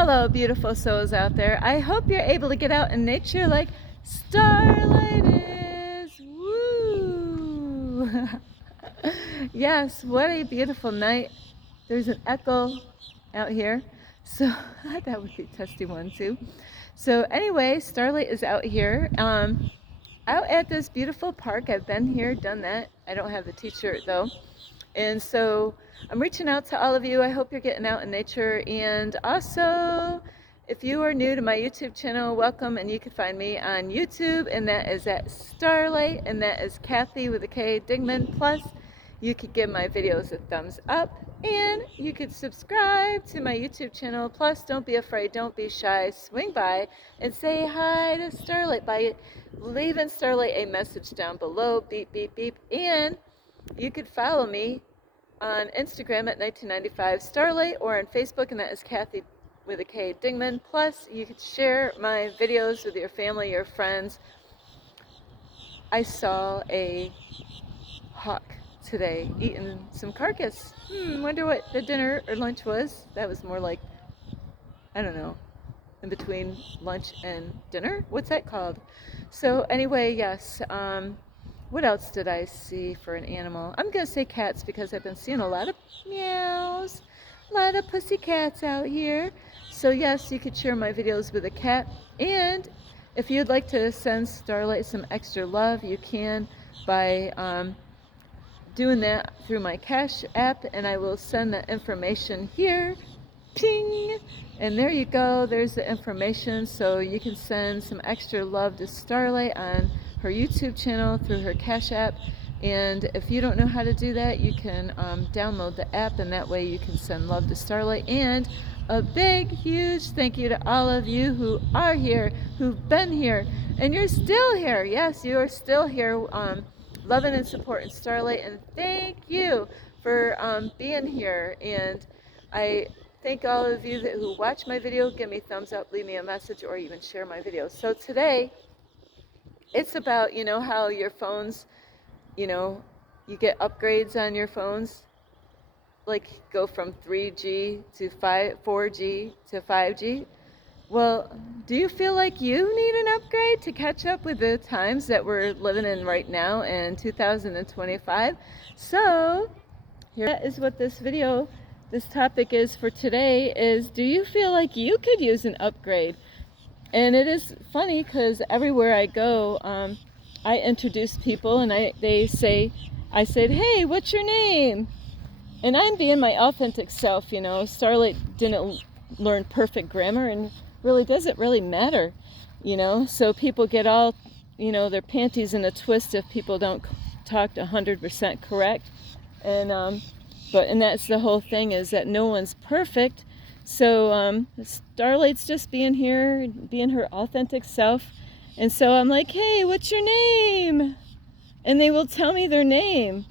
Hello, beautiful souls out there. I hope you're able to get out in nature like Starlight is. Woo! Yes, what a beautiful night. There's an echo out here, so that would be testy one too. So anyway, Starlight is out here, out at this beautiful park. I've been here, done that. I don't have the t-shirt though. And so I'm reaching out to all of you. I hope you're getting out in nature. And also, if you are new to my YouTube channel, welcome. And you can find me on YouTube, and that is at Starlight, and that is Kathy with a K Dingman. Plus, you could give my videos a thumbs up, and you could subscribe to my YouTube channel. Plus, don't be afraid, don't be shy. Swing by and say hi to Starlight by leaving Starlight a message down below. Beep, beep, beep. And you could follow me on Instagram at 1995 Starlight, or on Facebook, and that is Kathy with a K Dingman. Plus, you could share my videos with your family, your friends. I saw a hawk today eating some carcass. Wonder what the dinner or lunch was. That was more like, I don't know, in between lunch and dinner. What's that called? So anyway, yes. What else did I see for an animal? I'm going to say cats because I've been seeing a lot of meows, a lot of pussy cats out here. So yes, you could share my videos with a cat. And if you'd like to send Starlight some extra love, you can by doing that through my Cash app, and I will send the information here. Ping! And there you go, there's the information, so you can send some extra love to Starlight on her YouTube channel through her Cash app. And if you don't know how to do that, you can download the app, and that way you can send love to Starlight. And a big, huge thank you to all of you who are here, who've been here, and you're still here. Yes, you are still here, loving and supporting Starlight. And thank you for being here. And I thank all of you who watch my video. Give me thumbs up, leave me a message, or even share my videos. So today, it's about, how your phones, you get upgrades on your phones, like go from 3G to 4G to 5G. Well, do you feel like you need an upgrade to catch up with the times that we're living in right now in 2025? So here is what this topic is for today is, do you feel like you could use an upgrade? And it is funny because everywhere I go, I introduce people, and I said, hey, what's your name? And I'm being my authentic self, Starlight didn't learn perfect grammar, and really doesn't really matter, so people get all, their panties in a twist if people don't talk 100% correct. And that's the whole thing, is that no one's perfect. So Starlight's just being here, being her authentic self. And so I'm like, hey, what's your name? And they will tell me their name.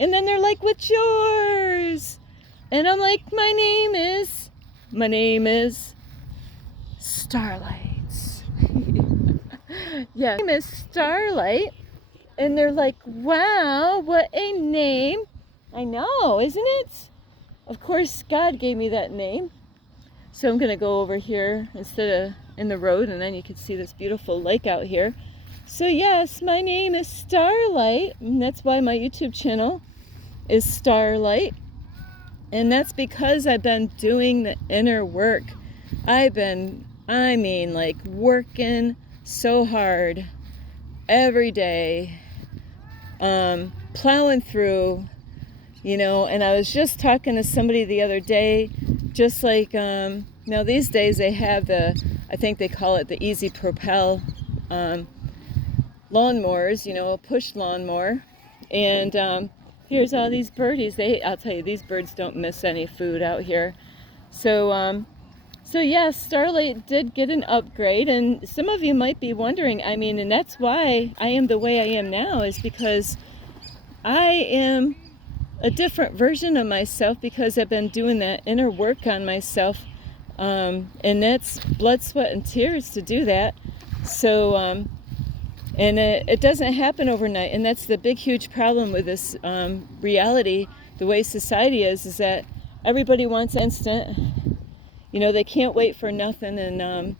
And then they're like, what's yours? And I'm like, my name is Starlight. Yeah, my name is Starlight. And they're like, wow, what a name. I know, isn't it? Of course, God gave me that name. So I'm going to go over here instead of in the road, and then you can see this beautiful lake out here. So yes, my name is Starlight, and that's why my YouTube channel is Starlight. And that's because I've been doing the inner work. I've been, working so hard every day, plowing through, and I was just talking to somebody the other day, just like, these days they have I think they call it the Easy Propel lawnmowers, a push lawnmower. And here's all these birdies. I'll tell you, these birds don't miss any food out here. So yes, Starlight did get an upgrade, and some of you might be wondering, and that's why I am the way I am now, is because I am a different version of myself, because I've been doing that inner work on myself, and that's blood, sweat, and tears to do that. So and it doesn't happen overnight, and that's the big, huge problem with this reality, the way society is that everybody wants instant. they can't wait for nothing. And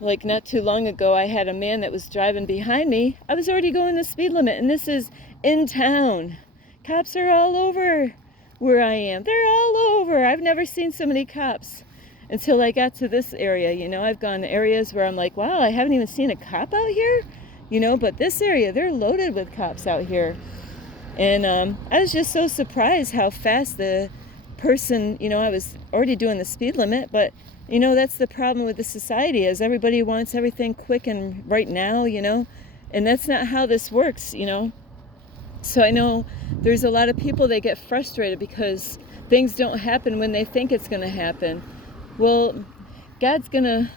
like not too long ago, I had a man that was driving behind me. I was already going the speed limit, and this is in town. Cops are all over where I am. They're all over. I've never seen so many cops until I got to this area. I've gone to areas where I'm like, wow, I haven't even seen a cop out here. But this area, they're loaded with cops out here. And I was just so surprised how fast the person, I was already doing the speed limit, but that's the problem with the society, is everybody wants everything quick and right now, and that's not how this works. So I know there's a lot of people that get frustrated because things don't happen when they think it's going to happen. Well, God's going to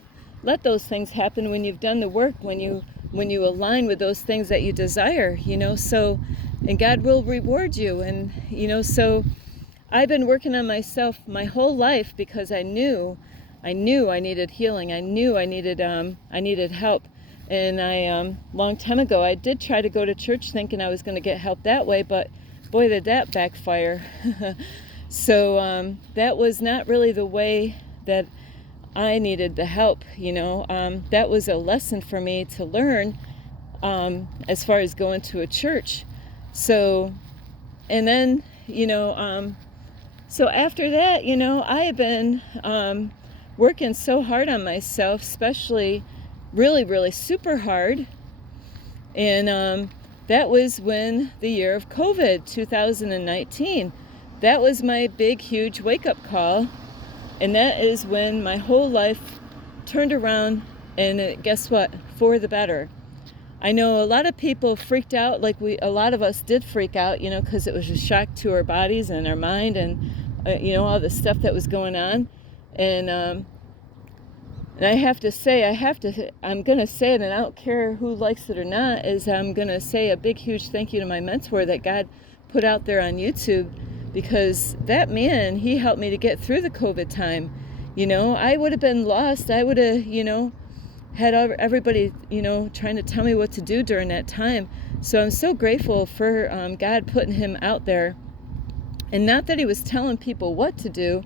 let those things happen when you've done the work, when you align with those things that you desire, so, and God will reward you. And, so I've been working on myself my whole life because I knew I needed healing. I knew I needed help. And I, long time ago, I did try to go to church thinking I was going to get help that way, but boy, did that backfire. So that was not really the way that I needed the help, that was a lesson for me to learn as far as going to a church. So, and then, so after that, I have been working so hard on myself, especially really, really super hard. And that was when the year of COVID, 2019, that was my big, huge wake-up call. And that is when my whole life turned around, and guess what? For the better. I know a lot of people freaked out, like a lot of us did freak out, because it was a shock to our bodies and our mind and, all the stuff that was going on. And I have to say, I'm going to say it, and I don't care who likes it or not, is I'm going to say a big, huge thank you to my mentor that God put out there on YouTube. Because that man, he helped me to get through the COVID time. I would have been lost. I would have, had everybody, trying to tell me what to do during that time. So I'm so grateful for God putting him out there. And not that he was telling people what to do,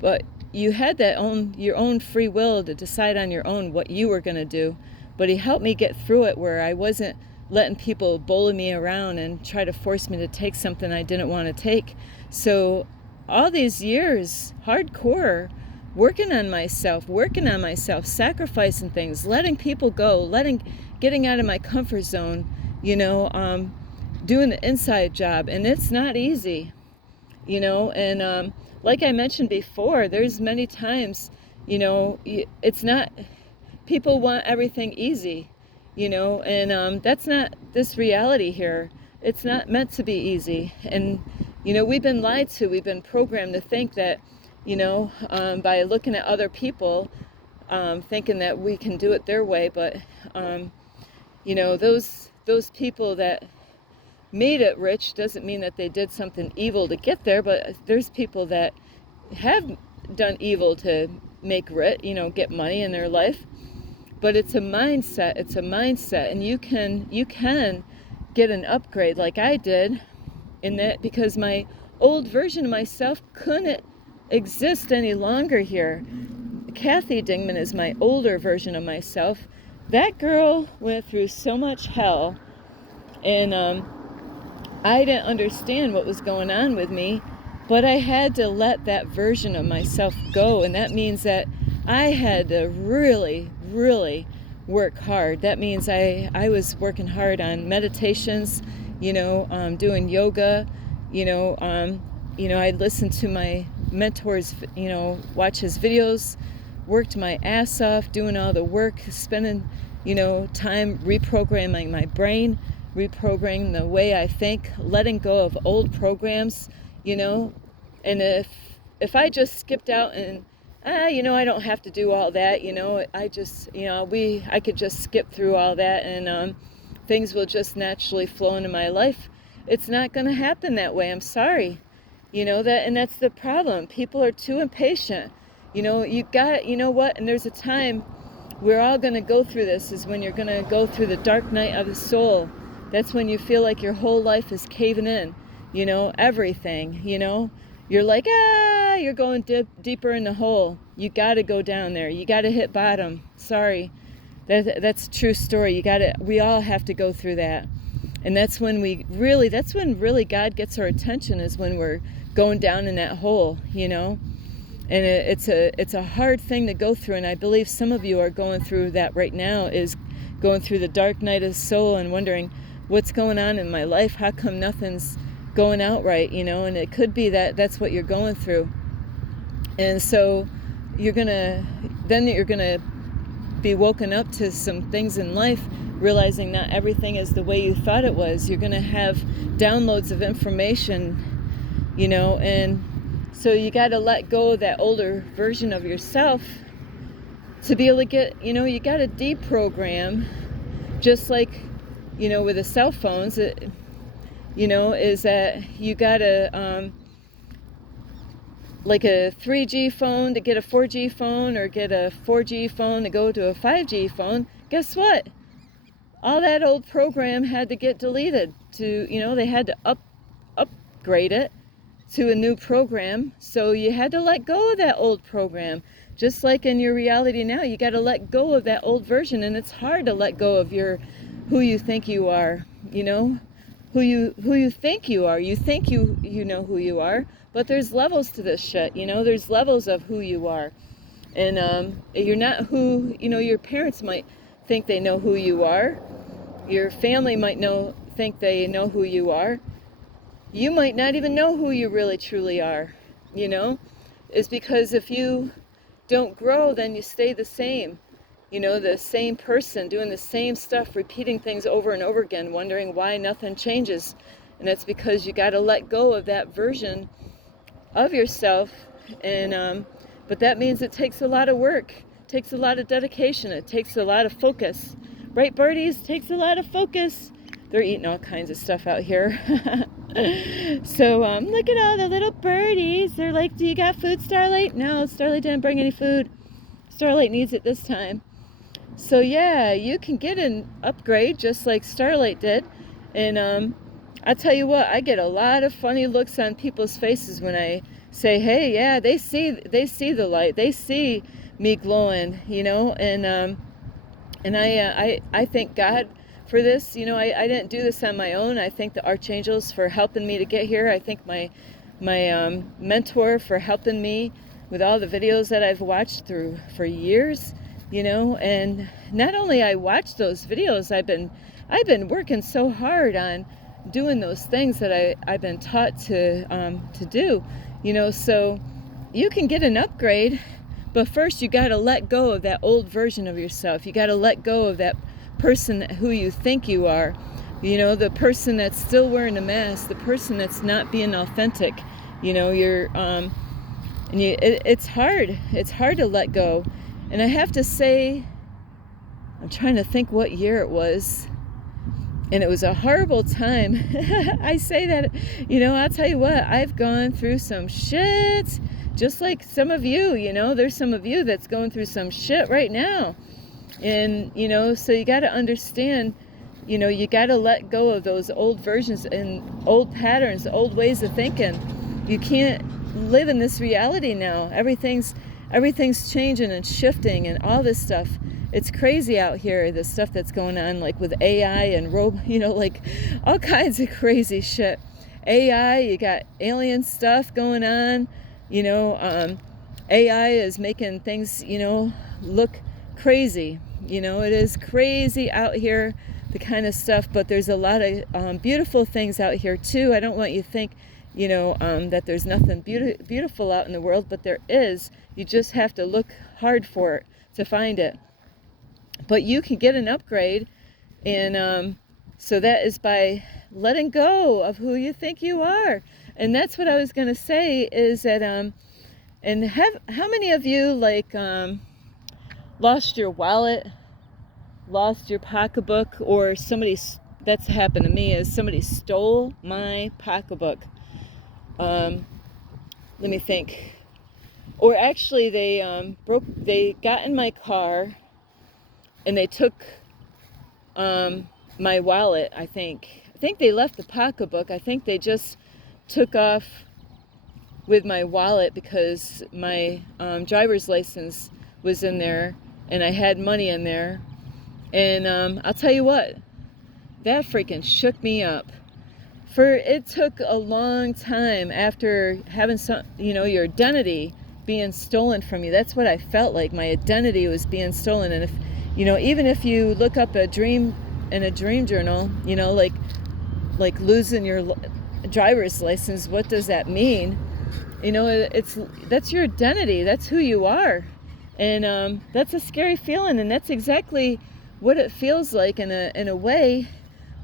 but you had your own free will to decide on your own what you were going to do. But he helped me get through it where I wasn't letting people bully me around and try to force me to take something I didn't want to take. So all these years, hardcore, working on myself, sacrificing things, letting people go, getting out of my comfort zone, doing the inside job. And it's not easy, and like I mentioned before, there's many times, it's not, people want everything easy. And that's not this reality here. It's not meant to be easy. And, we've been lied to. We've been programmed to think that, by looking at other people, thinking that we can do it their way. But, those people that made it rich doesn't mean that they did something evil to get there. But there's people that have done evil to make rich, get money in their life. But it's a mindset, and you can get an upgrade like I did in that, because my old version of myself couldn't exist any longer here. Kathy Dingman is my older version of myself. That girl went through so much hell, and I didn't understand what was going on with me, but I had to let that version of myself go, and that means that I had to really, really work hard. That means I was working hard on meditations, doing yoga, I listened to my mentors, watch his videos, worked my ass off, doing all the work, spending, time reprogramming my brain, reprogramming the way I think, letting go of old programs, and if I just skipped out and I don't have to do all that, I just, I could just skip through all that, and things will just naturally flow into my life. It's not going to happen that way. I'm sorry. And that's the problem. People are too impatient. You know what? And there's a time we're all going to go through this, is when you're going to go through the dark night of the soul. That's when you feel like your whole life is caving in, everything, you're like, you're going deeper in the hole. You got to go down there. You got to hit bottom. Sorry. That's a true story. We all have to go through that. And that's when really God gets our attention, is when we're going down in that hole, you know? And it's a hard thing to go through, and I believe some of you are going through that right now, is going through the dark night of the soul and wondering what's going on in my life, how come nothing's going out right, you know? And it could be that that's what you're going through. And so you're gonna be woken up to some things in life, realizing not everything is the way you thought it was. You're gonna have downloads of information, you know, and so you got to let go of that older version of yourself to be able to get, you know, you got to deprogram, just like, you know, with the cell phones, you know, is that you got to, like a 3G phone to get a 4G phone, or get a 4G phone to go to a 5G phone. Guess what? All that old program had to get deleted to, you know, they had to upgrade it to a new program. So you had to let go of that old program. Just like in your reality now, you got to let go of that old version, and it's hard to let go of who you think you are, you know, who you think you are. You think you know who you are, but there's levels to this shit, you know. There's levels of who you are. And you're not who, you know, your parents might think they know who you are. Your family might think they know who you are. You might not even know who you really truly are, you know. It's because if you don't grow, then you stay the same, you know, the same person doing the same stuff, repeating things over and over again, wondering why nothing changes. And that's because you got to let go of that version of yourself. And but that means it takes a lot of work, it takes a lot of dedication, it takes a lot of focus, right, birdies? It takes a lot of focus. They're eating all kinds of stuff out here. So look at all the little birdies. They're like, do you got food, Starlight? No, Starlight didn't bring any food. Starlight needs it this time. So yeah, you can get an upgrade just like Starlight did. And I tell you what, I get a lot of funny looks on people's faces when I say, hey, yeah, they see the light, they see me glowing, you know. And I thank God for this. You know, I didn't do this on my own. I thank the archangels for helping me to get here. I thank my mentor for helping me with all the videos that I've watched through for years, you know. And not only I watched those videos, I've been working so hard on doing those things that I've been taught to do, you know. So you can get an upgrade, but first you got to let go of that old version of yourself. You got to let go of that person who you think you are, you know, the person that's still wearing a mask, the person that's not being authentic, you know. It's hard to let go. And I have to say, I'm trying to think what year it was, and it was a horrible time. I say that, you know, I'll tell you what, I've gone through some shit, just like some of you, you know. There's some of you that's going through some shit right now. And, you know, so you got to understand, you know, you got to let go of those old versions and old patterns, old ways of thinking. You can't live in this reality now. Everything's changing and shifting and all this stuff. It's crazy out here, the stuff that's going on, like with AI and you know, like all kinds of crazy shit. AI, you got alien stuff going on, you know. AI is making things, you know, look crazy. You know, it is crazy out here, the kind of stuff, but there's a lot of beautiful things out here too. I don't want you to think, you know, that there's nothing beautiful out in the world, but there is. You just have to look hard for it to find it. But you can get an upgrade, and so that is by letting go of who you think you are. And that's what I was going to say, is that and how many of you, like, lost your wallet, lost your pocketbook, or that's happened to me, is somebody stole my pocketbook. Let me think. Or actually they got in my car and they took my wallet. I think they left the pocketbook. I think they just took off with my wallet because my driver's license was in there and I had money in there. And I'll tell you what, that freaking shook me up. For it took a long time after having your identity being stolen from you. That's what I felt like. My identity was being stolen. And if, even if you look up a dream in a dream journal, like losing your driver's license, what does that mean? That's your identity. That's who you are. And that's a scary feeling. And that's exactly what it feels like in a way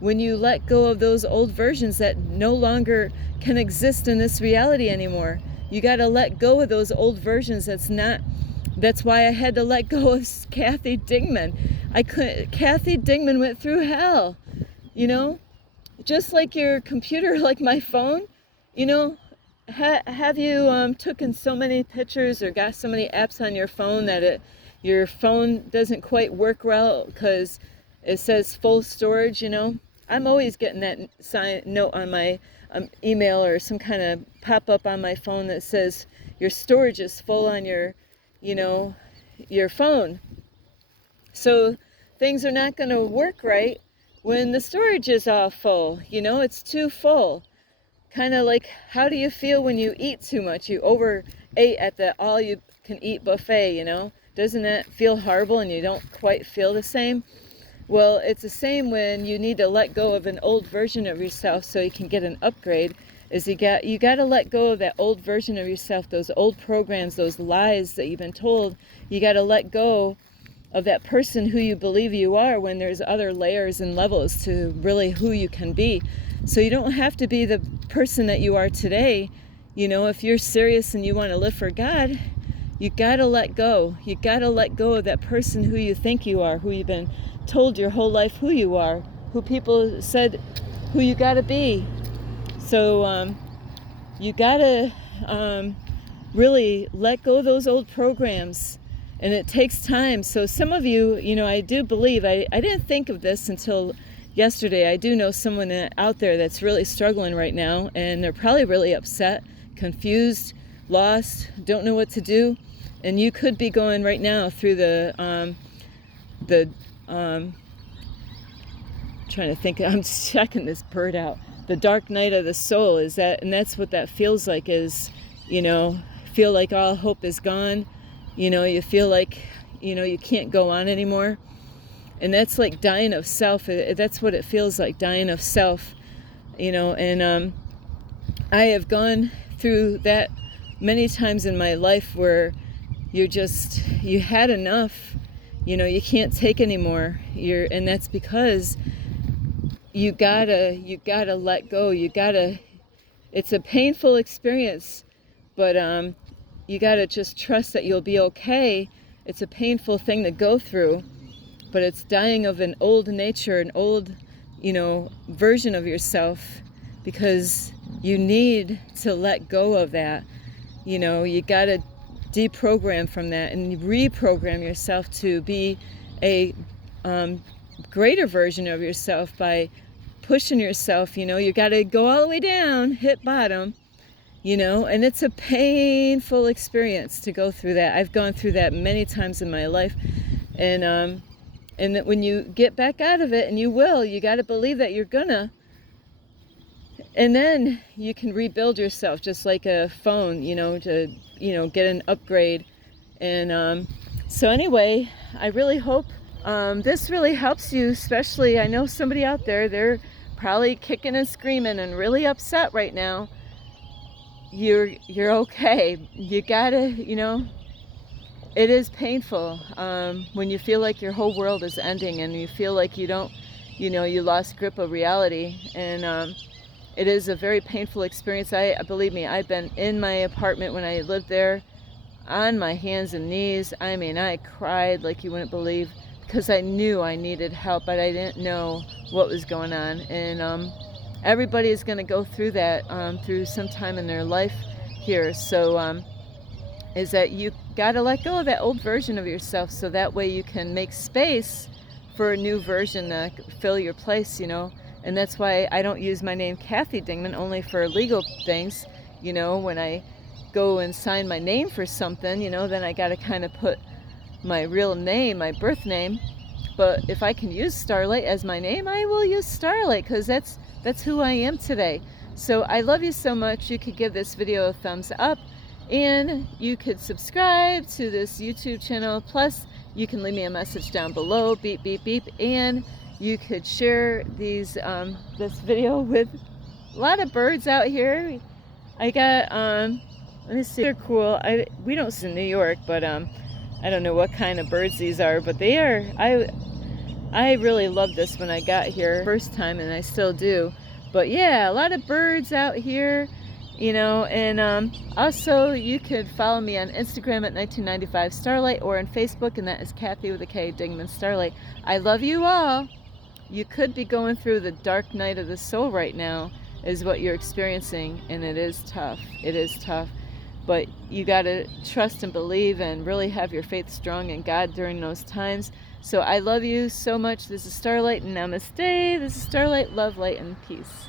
when you let go of those old versions that no longer can exist in this reality anymore. You got to let go of those old versions. That's why I had to let go of Kathy Dingman. Kathy Dingman went through hell, just like your computer, like my phone. Have you taken so many pictures or got so many apps on your phone that your phone doesn't quite work well because it says full storage? I'm always getting that note on my email or some kind of pop-up on my phone that says your storage is full on your phone. So things are not going to work right when the storage is all full. It's too full. Kind of like, how do you feel when you eat too much? You overate at the all-you-can-eat buffet, Doesn't that feel horrible and you don't quite feel the same? Well, it's the same when you need to let go of an old version of yourself so you can get an upgrade. You got to let go of that old version of yourself, those old programs, those lies that you've been told. You got to let go of that person who you believe you are when there's other layers and levels to really who you can be. So you don't have to be the person that you are today. If you're serious and you want to live for God, you got to let go. You got to let go of that person who you think you are, who you've been told your whole life who you are, who people said who you got to be. So you got to really let go of those old programs, and it takes time. So some of you, I do believe, I didn't think of this until yesterday. I do know someone out there that's really struggling right now, and they're probably really upset, confused, lost, don't know what to do. And you could be going right now through trying to think, I'm checking this bird out. The dark night of the soul and that's what that feels like is, feel like all hope is gone. You feel like, you can't go on anymore. And that's like dying of self. That's what it feels like, dying of self, and I have gone through that many times in my life where you had enough, you can't take anymore. And that's because you gotta let go. It's a painful experience, but you gotta just trust that you'll be okay. It's a painful thing to go through, but it's dying of an old nature, an old, version of yourself, because you need to let go of that. You gotta deprogram from that and reprogram yourself to be a greater version of yourself by pushing yourself. You got to go all the way down, hit bottom, and it's a painful experience to go through that. I've gone through that many times in my life, and that when you get back out of it, and you got to believe that you're gonna, and then you can rebuild yourself just like a phone, to get an upgrade. And so anyway, I really hope this really helps you. Especially, I know somebody out there, they're probably kicking and screaming and really upset right now. You're okay. You gotta, it is painful when you feel like your whole world is ending and you feel like you don't, you lost grip of reality. And it is a very painful experience. Believe me, I've been in my apartment when I lived there on my hands and knees. I mean, I cried like you wouldn't believe, because I knew I needed help, but I didn't know what was going on. And everybody is going to go through that through some time in their life here. So is that you got to let go of that old version of yourself, so that way you can make space for a new version to fill your place, And that's why I don't use my name Kathy Dingman only for legal things. When I go and sign my name for something, you know, then I got to kind of put my real name, my birth name. But if I can use Starlight as my name, I will use Starlight, because that's who I am today. So I love you so much. You could give this video a thumbs up, and you could subscribe to this YouTube channel. Plus, you can leave me a message down below, beep, beep, beep, and you could share this video with a lot of birds out here. I got, let me see, they're cool. We don't see in New York, but I don't know what kind of birds these are, but they are, I really loved this when I got here first time, and I still do. But yeah, a lot of birds out here, you know. And also you could follow me on Instagram at 1995 Starlight, or on Facebook, and that is Kathy with a K, Dingman Starlight. I love you all. You could be going through the dark night of the soul right now, is what you're experiencing, and it is tough. It is tough. But you got to trust and believe and really have your faith strong in God during those times. So I love you so much. This is Starlight. Namaste. This is Starlight. Love, light, and peace.